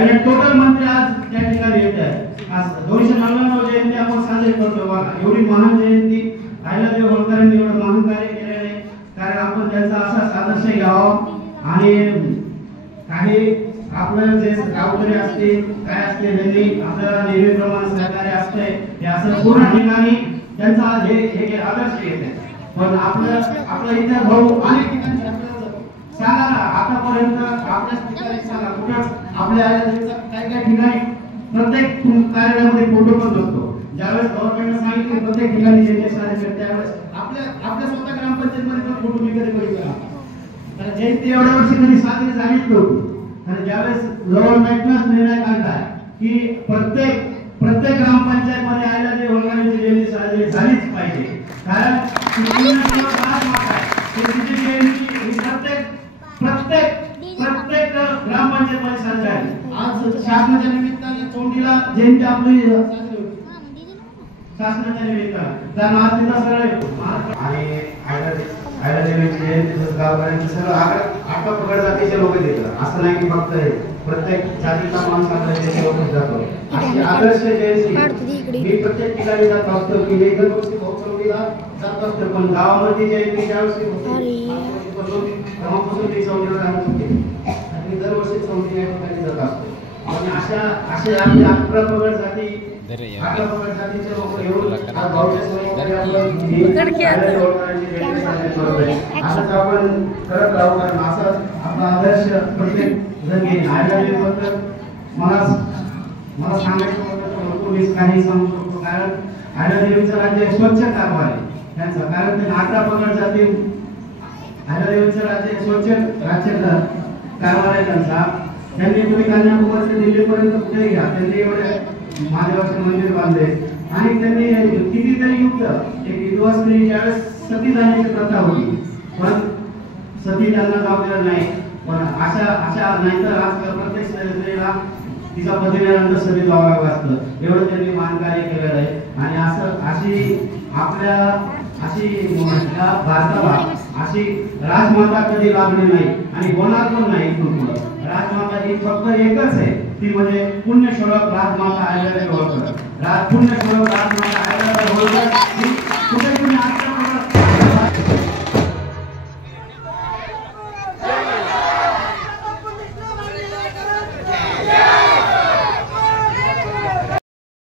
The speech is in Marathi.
कॅबिनेट टोटल मंत्री आज त्या ठिकाणी येत आहे। आज 299 जयंती आपण साजरी करतो बघा, एवढी महान जयंती अहिल्यादेवी होळकरांनी एवढं महान कार्य केलेलं आहे, कारण आपण त्यांचा असाच आदर्श घ्यावा आणि काही आपलं जे गावकरी असतील काय असते त्यांनी आपल्याला नेहमीप्रमाणे सहकार्य असते, हे असं पूर्ण ठिकाणी त्यांचा हे आदर्श येते। पण आपलं इतर भाऊ अनेक ठिकाणी सांगा ना, आतापर्यंत आपल्याच ठिकाणी सांगा कुठंच आपल्या काही ठिकाणी प्रत्येक कार्यालयामध्ये फोटो पण नसतो। ज्यावेळेस गव्हर्नमेंटने सांगितले प्रत्येक ठिकाणी जयंती साजरी करते त्यावेळेस आपल्या स्वतः ग्रामपंचायतीमध्ये पण फोटो मी कधी बघितला, कारण जयंती एवढ्या वर्षी कधी साजरी झालीच नव्हती। आणि ज्यावेळेस गव्हर्नमेंटनेच निर्णय काढला की प्रत्येक ग्रामपंचायतमध्ये अहिल्यादेवी होळकरांची जयंती साजरी झालीच पाहिजे, कारण प्रत्येक ग्रामपंचायतमध्ये साजरी आहे। आज शासनाच्या निमित्ताने चोंडीला जयंती आपली साजरी होती, शासनाच्या निमित्ताने कारण आज तिथं सगळे आणि अहिल्यादेवीची जयंती गावकऱ्यांची सगळं आठवा पगड जातीचे लोक देतात, असं नाही की फक्त प्रत्येक जातीचा माणूस आपल्या लोक जातो। अशी आदर्श जयंती मी प्रत्येक ठिकाणी जात असतो की एक वर्षी चोंडीला जात असतो, पण गावामध्ये जयंती ज्यावेळेस तेव्हापासून ती चोंडीला राहत होते आणि दरवर्षी चोंडी या ठिकाणी जात असतो। आणि असे आपली अठरा पगड जाती जातीचे लोक येऊन असंच आपण करत राहू, कारण असंच आपला आदर्श प्रत्येक जण घेईल। अहिल्यादेवीबद्दल मला सांगायचं होतं पोलीस काही सांगू शकतो, कारण अहिल्यादेवीचं राज्य स्वच्छ कारभार आहे त्यांचा, कारण ते 18 पगड जाती अहिल्यादेवीचं राज्य स्वच्छ राज्य कारभार आहे त्यांचा। त्यांनी तुम्ही कन्याकुमारी ते दिल्लीपर्यंत कुठेही घ्या, त्यांनी एवढे महादेवाचे मंदिर बांधले आणि त्यांनी कितीतरी युद्ध, एक विधवा स्त्री ज्यावेळेस सती जाण्याची प्रथा होती पण सती त्यांना जाऊ दिलं नाही, पण अशा नाहीतर आज प्रत्येक स्त्रीला तिचा पती गेल्यानंतर सती जावं लागलं असतं, एवढं त्यांनी मान कार्य केलेलं आहे। आणि अशी भारताला अशी राजमाता कधी लाभली नाही आणि होणार पण नाही इथून पुढे। राजमाता ही फक्त एकच आहे, ती म्हणजे पुण्यश्लोक राजमाता अहिल्यादेवी होळकर। पुण्यश्लोक राजमाता अहिल्यादेवी होळकर